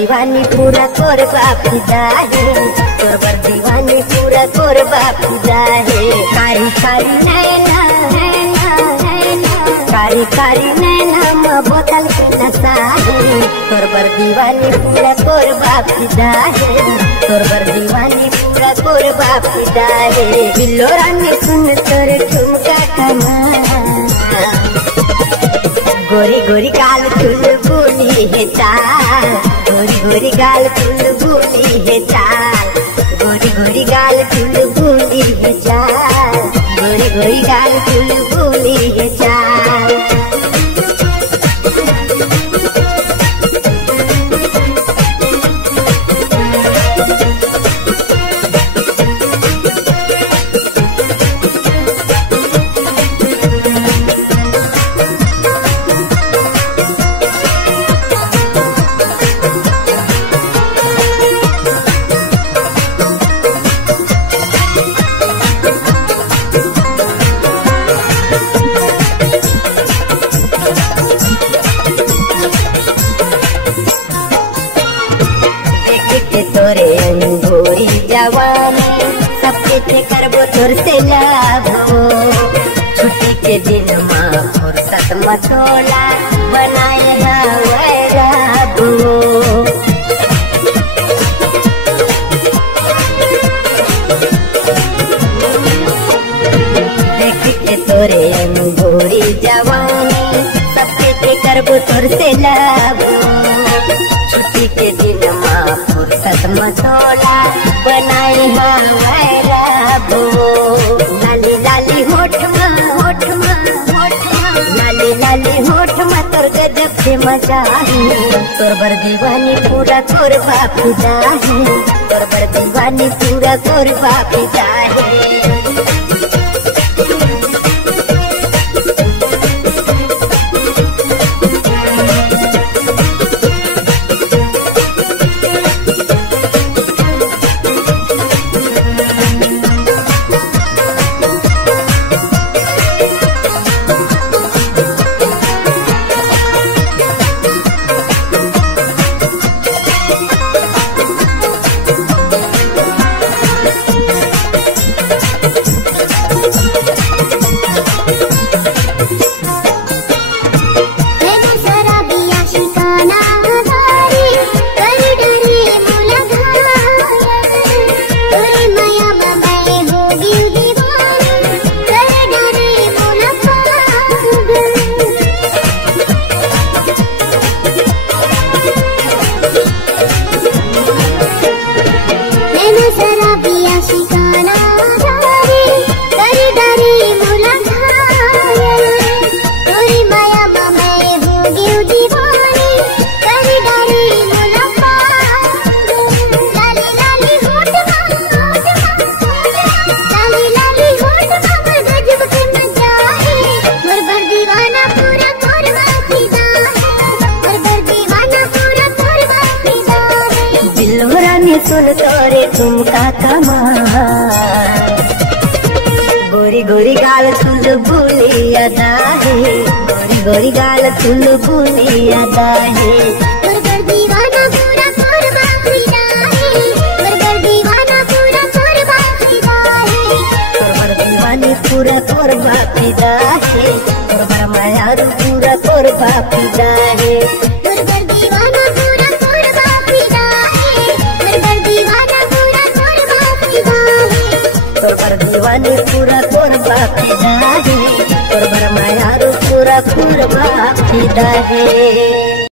दीवानी पूरा कोरबा फिदा है, तोर बर दीवानी पूरा कोरबा फिदा है। कारी कारी नैना कारी कारी नैना में बोतल के नशा है, तोर बर दीवानी पूरा कोरबा फिदा है, तोर बर दीवानी पूरा कोरबा फिदा है। बिल्लो रानी सुन तोर ठुमका कमा, गोरी गोरी गाल चुलबुली है चाल, गोरी गोरी गाल चुलबुली है चाल, गोरी गोरी गाल चुलबुली है चाल, गोरी गोरी गाल चुलबुली है चाल। तोरे अंगूरी जवानी सबके थे करबो तोर से लाभो, छुट्टी के दिन माँ फुर्सत मथोला बनाए राबो। देख के तोरे अंगूरी जवानी सबके थे करबो तोर से लाभो, छुट्टी के दिन माँ फुर्सत मथोला बनाए राबो। लाली लाली होठ में लाली लाली होठ में तोर गजब से मजा है, तोर बर दीवानी पूरा कोरबा फिदा है, तोर बर दीवानी पूरा कोरबा फिदा है। सुन तोरे ठुमका कमा, गोरी गोरी गाल चुलबुली अदा है, गोरी गोरी गाल चुलबुली अदा है। तोर बर दीवाना पूरा कोरबा फिदा है, तोर बर दीवाना पूरा कोरबा फिदा है, तोर बर दीवानी पूरा कोरबा फिदा है, तोर बर मायारू पूरा कोरबा फिदा है। तोर बर दीवाना पूरा कोरबा फिदा है, तोर बर दीवाना पूरा कोरबा फिदा है, तोर बर दीवानी पूरा कोरबा फिदा है, तोर बर मायारू पूरा कोरबा फिदा है।